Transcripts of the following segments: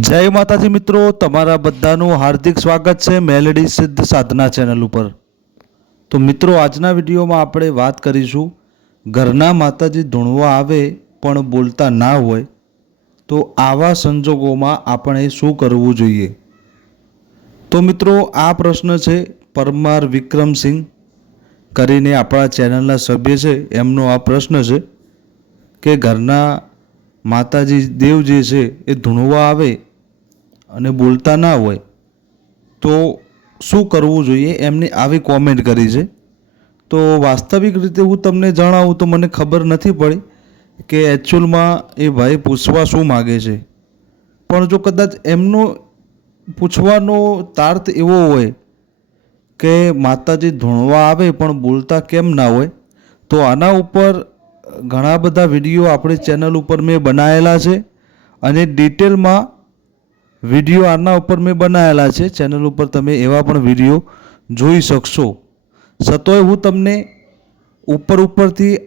જય માતાજી મિત્રો, તમારા બધાનું હાર્દિક સ્વાગત છે મેલેડી સિદ્ધ સાધના ચેનલ ઉપર. તો મિત્રો, આજના વિડીયોમાં આપણે વાત કરીશું, ઘરના માતાજી ધૂણવા આવે પણ બોલતા ના હોય, તો આવા સંજોગોમાં આપણે શું કરવું જોઈએ? તો મિત્રો, આ પ્રશ્ન છે પરમાર વિક્રમસિંહ, કરીને આપણા ચેનલના સભ્ય છે. એમનો આ પ્રશ્ન છે કે ઘરના માતાજી દેવ જે છે એ ધૂણવા આવે અને બોલતા ના હોય, તો શું કરવું જોઈએ? એમની આવી કોમેન્ટ કરી છે. તો વાસ્તવિક રીતે હું તમને જણાવું તો મને ખબર નથી પડી કે એકચ્યુઅલમાં એ ભાઈ પૂછવા શું માગે છે. પણ જો કદાચ એમનો પૂછવાનો તાર્થ એવો હોય કે માતાજી ધૂણવા આવે પણ બોલતા કેમ ના હોય, તો આના ઉપર ઘણા બધા વીડિયો આપણી ચેનલ ઉપર મેં બનાવેલા છે અને ડિટેલમાં વીડિયો આના ઉપર મેં બનાવેલા છે. ચેનલ ઉપર તમે એવા પણ વીડિયો જોઈ શકશો. સતોય હું તમને ઉપર ઉપરથી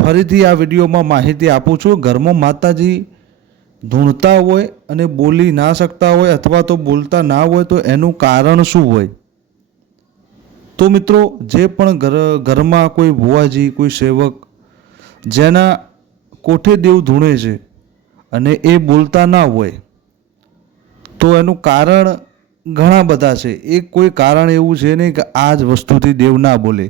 ફરીથી આ વિડીયોમાં માહિતી આપું છું. ઘરમાં માતાજી ધૂણતા હોય અને બોલી ના શકતા હોય અથવા તો બોલતા ના હોય તો એનું કારણ શું હોય? તો મિત્રો, જે પણ ઘર, ઘરમાં કોઈ ભુવાજી, કોઈ સેવક જેના કોઠે દેવ ધૂણે છે અને એ બોલતા ના હોય, તો એનું કારણ ઘણા બધા છે. એ કોઈ કારણ એવું છે નહીં કે આ જ વસ્તુથી દેવ ના બોલે.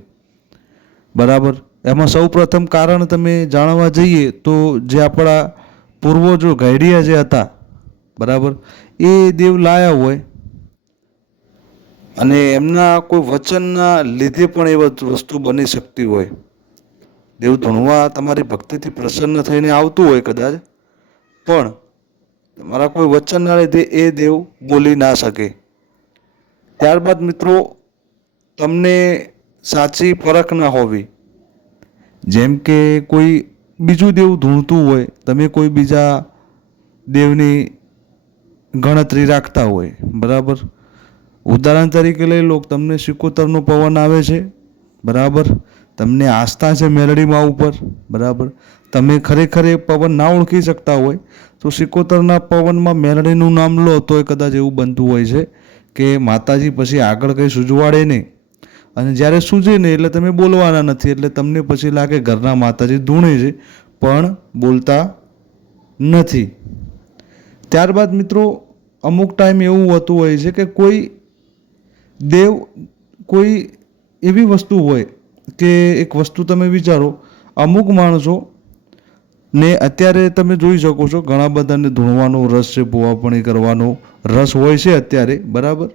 બરાબર? એમાં સૌ પ્રથમ કારણ તમે જાણવા જઈએ તો જે આપણા પૂર્વજો ઘાયડિયા જે હતા, બરાબર? એ દેવ લાયા હોય અને એમના કોઈ વચનના લીધે પણ એ વસ્તુ બની શકતી હોય. દેવ ધૂણવા તમારી ભક્તિથી પ્રસન્ન થઈને આવતું હોય કદાચ. પણ તમારા કોઈ વચનના લીધે એ દેવ બોલી ના શકે. ત્યારબાદ મિત્રો, તમને સાચી પરખ ના હોવી. જેમ કે કોઈ બીજું દેવ ધૂણતું હોય, તમે કોઈ બીજા દેવની ગણતરી રાખતા હોય, બરાબર? ઉદાહરણ તરીકે લઈ લો તમને સિકોતરનો પવન આવે છે, બરાબર? તમને આસ્થા છે મેલડીમાં ઉપર, બરાબર? તમે ખરેખર એ પવન ના ઓળખી શકતા હોય. તો સિકોતરના પવનમાં મેલડીનું નામ લો, તો એ કદાચ એવું બનતું હોય છે કે માતાજી પછી આગળ કંઈ સૂજવાડે નહીં. અને જ્યારે સૂજે નહીં, એટલે તમે બોલવાના નથી, એટલે તમને પછી લાગે ઘરના માતાજી ધૂણે છે, પણ બોલતા નથી. ત્યારબાદ મિત્રો, અમુક ટાઈમ એવું હોતું હોય છે કે કોઈ દેવ, કોઈ એવી વસ્તુ હોય કે એક વસ્તુ તમે વિચારો, અમુક માણસો ને અત્યારે તમે જોઈ શકો છો, ઘણા બધાને ધૂણવાનો રસ છે, ભૂવાપણી કરવાનો રસ હોય છે અત્યારે, બરાબર?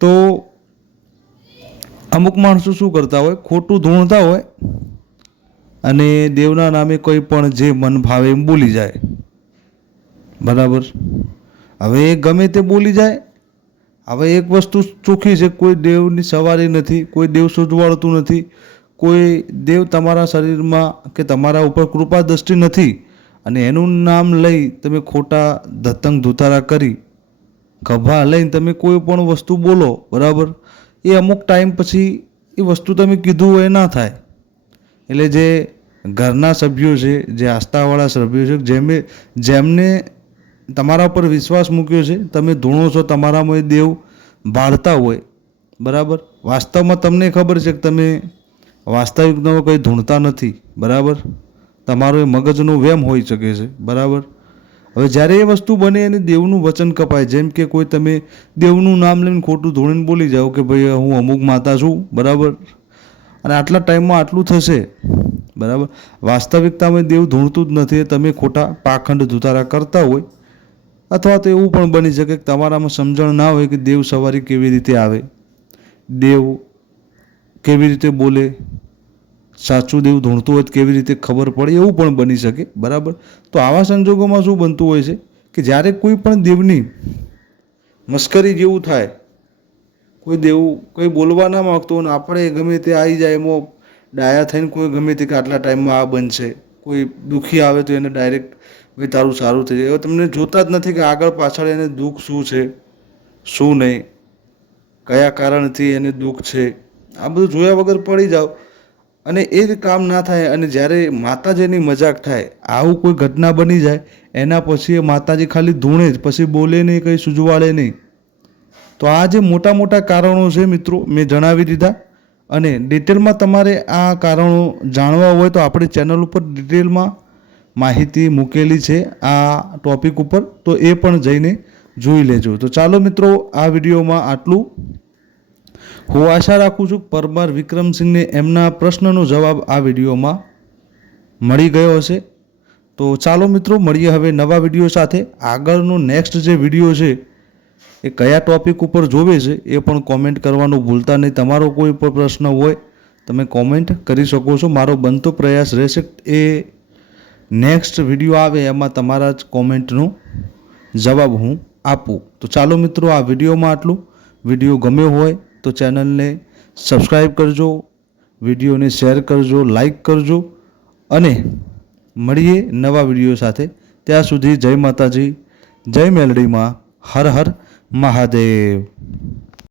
તો અમુક માણસો શું કરતા હોય, ખોટું ધૂણતા હોય અને દેવના નામે કોઈ પણ જે મન ભાવે એમ બોલી જાય. બરાબર? હવે એ ગમે તે બોલી જાય, હવે એક વસ્તુ ચોખ્ખી છે, કોઈ દેવની સવારી નથી, કોઈ દેવ સૂજવાડતું નથી કોઈ દેવ તમારા શરીરમાં કે તમારા ઉપર કૃપા દ્રષ્ટિ નથી અને એનું નામ લઈ તમે ખોટા ધતંગ ધુતારા કરી ખભા લઈને તમે કોઈ પણ વસ્તુ બોલો, બરાબર? એ અમુક ટાઈમ પછી એ વસ્તુ તમે કીધું એ ના થાય. એટલે જે ઘરના સભ્યો છે, જે આસ્થાવાળા સભ્યો છે, જેમે, જેમને તમારા ઉપર વિશ્વાસ મૂક્યો છે, તમે ધૂણો છો, તમારામાં એ દેવ બાળતા હોય, બરાબર? વાસ્તવમાં તમને ખબર છે કે તમે વાસ્તવિકતામાં કંઈ ધૂણતા નથી, બરાબર? તમારો એ મગજનો વેમ હોઈ શકે છે, બરાબર? હવે જ્યારે એ વસ્તુ બને અને દેવનું વચન કપાય, જેમ કે કોઈ તમે દેવનું નામ લઈને ખોટું ધોળીને બોલી જાઓ કે ભાઈ હું અમુક માતા છું, બરાબર? અને આટલા ટાઈમમાં આટલું થશે, બરાબર? વાસ્તવિકતામાં દેવ ધૂણતું જ નથી તમે ખોટા પાખંડ ધુતારા કરતા હોય, અથવા તો એવું પણ બની શકે કે તમારામાં સમજણ ના હોય કે દેવ સવારી કેવી રીતે આવે, દેવ કેવી રીતે બોલે સાચું દેવ ધૂણતું હોય કેવી રીતે ખબર પડે એવું પણ બની શકે, બરાબર? તો આવા સંજોગોમાં શું બનતું હોય છે કે જ્યારે કોઈ પણ દેવની મસ્કરી જેવું થાય, કોઈ દેવ કંઈ બોલવા ના માગતો અને આપણે ગમે તે આવી જાય, એમાં ડાયા થઈને કોઈ ગમે તે કે આટલા ટાઈમમાં આ બનશે, કોઈ દુઃખી આવે તો એને ડાયરેક્ટ, ભાઈ, તારું સારું થઈ જાય. તમને જોતા જ નથી કે આગળ પાછળ એને દુઃખ શું છે, શું નહીં, કયા કારણથી એને દુઃખ છે, આ બધું જોયા વગર પડી જાઓ. અને એ જ કામ ના થાય અને જ્યારે માતાજીની મજાક થાય, આવું કોઈ ઘટના બની જાય, એના પછી એ માતાજી ખાલી ધૂણે જ, પછી બોલે નહીં, કંઈ સૂજવાડે નહીં. તો આ જે મોટા મોટા કારણો છે મિત્રો, મેં જણાવી દીધા. અને ડિટેલમાં તમારે આ કારણો જાણવા હોય તો આપણી ચેનલ ઉપર ડિટેલમાં માહિતી મૂકેલી છે આ ટોપિક ઉપર, તો એ પણ જઈને જોઈ લેજો. તો ચાલો મિત્રો, આ વિડીયોમાં આટલું. હું આશા રાખું છું પરમાર વિક્રમસિંહને એમના પ્રશ્નનો જવાબ આ વિડીયોમાં મળી ગયો હશે. તો ચાલો મિત્રો, મળીએ હવે નવા વીડિયો સાથે. આગળનો નેક્સ્ટ જે વીડિયો છે, એ કયા ટોપિક ઉપર જોવે છે, એ પણ કોમેન્ટ કરવાનું ભૂલતા નહીં. તમારો કોઈ પણ પ્રશ્ન હોય, તમે કોમેન્ટ કરી શકો છો. મારો બનતો પ્રયાસ રહેશે. એ નેક્સ્ટ વીડિયો આવે, એમાં તમારા જ કોમેન્ટનો જવાબ હું આપું. તો ચાલો મિત્રો, આ વિડીયોમાં આટલું. વીડિયો ગમ્યો હોય તો ચેનલને સબસ્ક્રાઈબ કરજો, વિડીયોને શેર કરજો લાઈક કરજો અને મળીએ નવા વીડિયો સાથે. ત્યાં સુધી જય માતાજી, જય મેલડીમાં, હર હર મહાદેવ.